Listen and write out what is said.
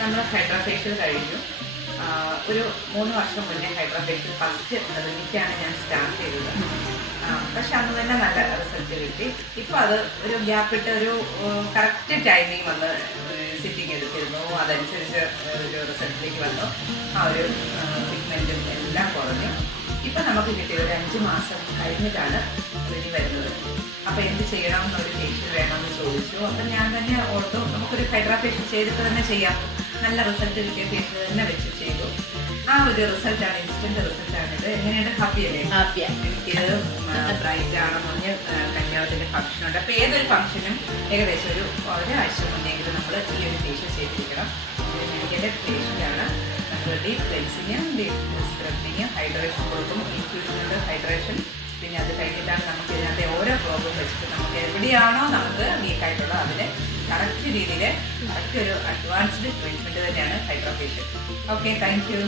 നമ്മൾ ഹൈഡ്രാഫേഷ്യൽ കഴിഞ്ഞു. ഒരു 3 വർഷം മുന്നേ ഹൈഡ്രാഫേഷ്യൽ ഫസ്റ്റ് റിമിറ്റാണ് ഞാൻ സ്റ്റാർട്ട് ചെയ്തത്. പക്ഷെ അന്ന് തന്നെ നല്ല റിസൾട്ട് കിട്ടി. ഇപ്പോൾ അത് ഒരു ഗ്യാപ്പിട്ട് ഒരു കറക്റ്റ് ടൈമിങ് വന്ന് സിറ്റിംഗ് എടുത്തിരുന്നു. അതനുസരിച്ച് ഒരു റിസൾട്ടിലേക്ക് വന്നു. ആ ഒരു പിഗ്മെൻറ്റും എല്ലാം കുറഞ്ഞു. ഇപ്പം നമുക്ക് കിട്ടിയ ഒരു 5 മാസം കഴിഞ്ഞിട്ടാണ് റിനി വരുന്നത്. അപ്പോൾ എന്ത് ചെയ്യണം എന്നൊരു ഫേഷ്യൽ വേണമെന്ന് ചോദിച്ചു. അപ്പം ഞാൻ തന്നെ ഓർത്തു നമുക്കൊരു ഹൈഡ്രാഫേഷ്യൽ ചെയ്തിട്ട് തന്നെ ചെയ്യാം. നല്ല റിസൾട്ട് കിട്ടിയ ഫേഷ്യൽ തന്നെ വെച്ച് ചെയ്തു. ആ ഒരു റിസൾട്ടാണ്, ഇൻസ്റ്റന്റ് റിസൾട്ടാണിത്. എങ്ങനെയുണ്ട്? ഹാപ്പിയല്ലേ? ഹാപ്പിയാണ്. എനിക്കിത് ബ്രൈറ്റ് ആണ്. മുന്നേ കല്യാണത്തിൻ്റെ ഫംഗ്ഷനുണ്ട്. അപ്പോൾ ഏതൊരു ഫംഗ്ഷനും ഏകദേശം ഒരാഴ്ച മുന്നെങ്കിലും നമ്മൾ ഈ ഒരു ഫേഷ്യൽ ചെയ്തിരിക്കണം. ഇത് മെഡിക്കൻ്റെ ഫേഷ്യലാണ്. നമ്മൾ deep cleansing, deep scrubbing, hydration കൊടുക്കും. ഇൻഫ്യൂഷനുണ്ട്, ഹൈഡ്രേഷൻ. പിന്നെ അത് കഴിഞ്ഞിട്ടാണ് നമുക്ക് ഇതിനകത്തെ ഓരോ പ്രോബ്ലം വെച്ചിട്ട് നമുക്ക് എവിടെയാണോ നമുക്ക് വീക്കായിട്ടുള്ളത് അതിന് കറക്റ്റ് രീതിയിൽ കറക്റ്റ് ഒരു അഡ്വാൻസ്ഡ് ട്രീറ്റ്മെൻറ്റ് തന്നെയാണ് ഹൈഡ്രാഫേഷ്യൽ. Okay, thank you.